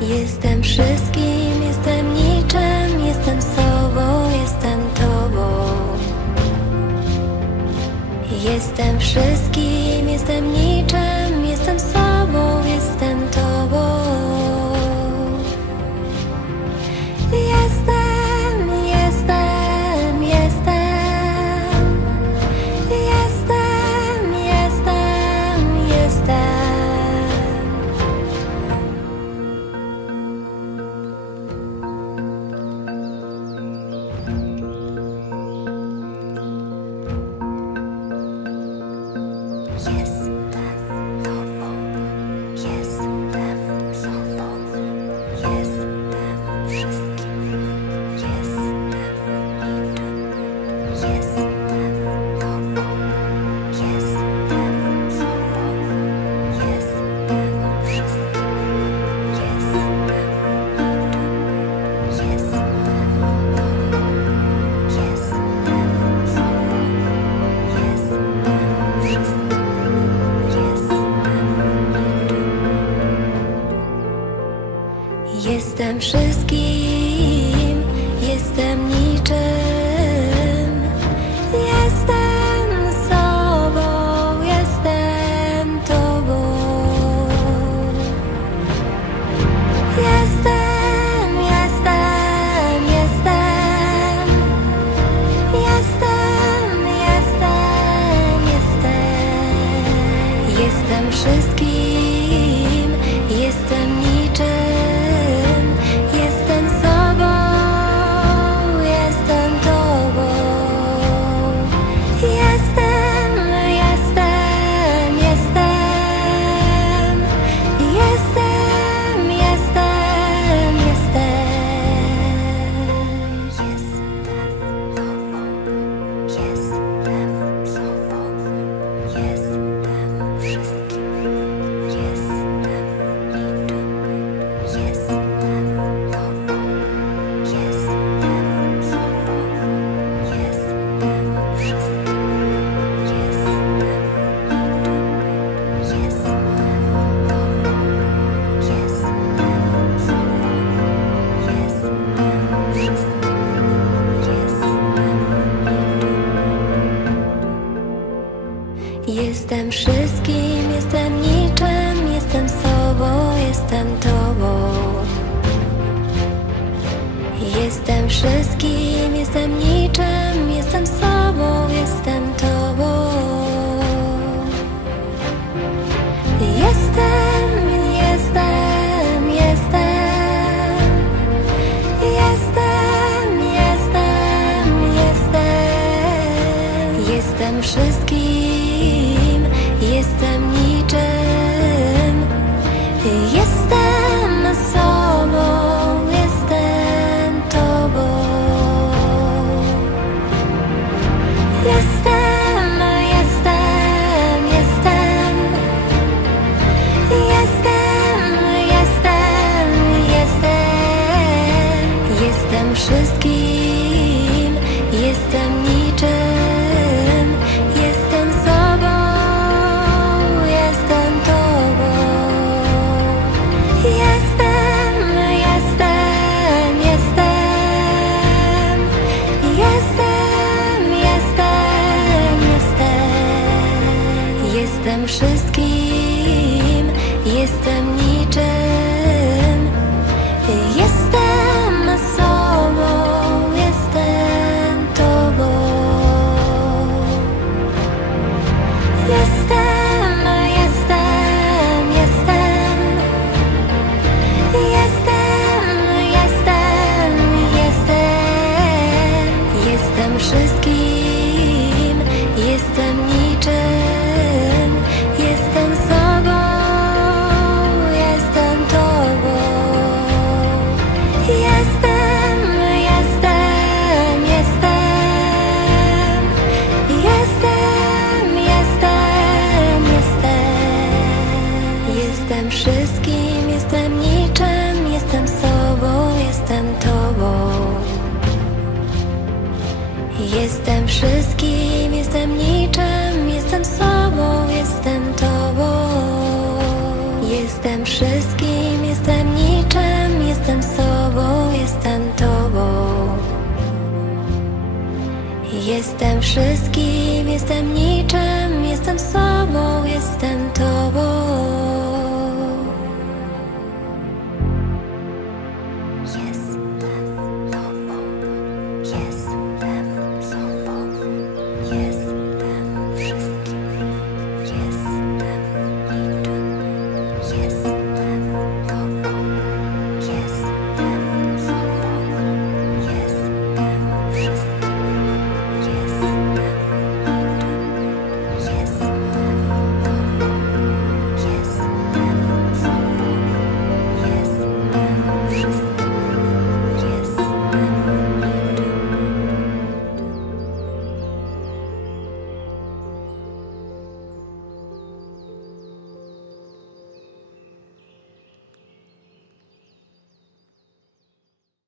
Jestem wszystkim, jestem niczym, jestem sobą, jestem tobą. Jestem wszystkim, jestem niczym. Jestem wszystkim, wszystkim, jestem niczym, jestem sobą, jestem tobą. Jestem wszystkim, jestem niczym, jestem sobą, jestem tobą. Jestem, jestem, jestem. Jestem, jestem, jestem. Jestem wszystkim, jestem niczym. Jestem sobą, jestem tobą. Jestem, jestem, jestem. Jestem, jestem, jestem. Wszystkim, Jestem jestem. Wszystkim, jestem niczym, jestem sobą, jestem tobą. Jestem wszystkim, jestem niczym, jestem sobą, jestem tobą. Jestem wszystkim, jestem niczym, jestem sobą, jestem tobą. Jestem wszystkim,